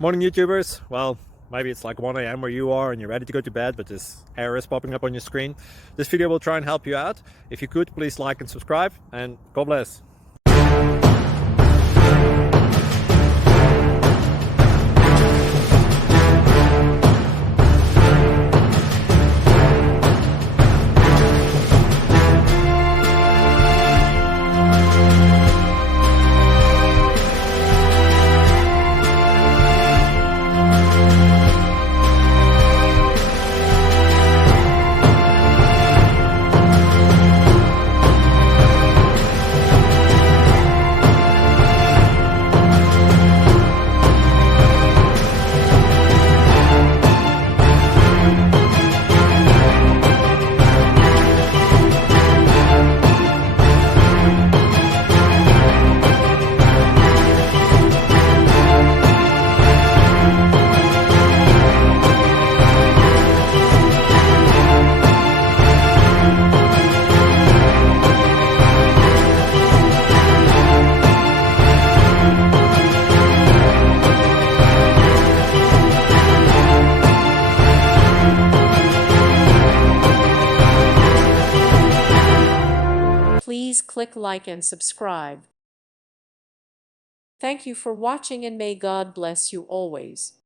Morning YouTubers. Well, maybe it's like 1 a.m. where you are and you're ready to go to bed, but this error is popping up on your screen. This video will try and help you out. If you could, please like and subscribe, and God bless. Please click like and subscribe. Thank you for watching, and may God bless you always.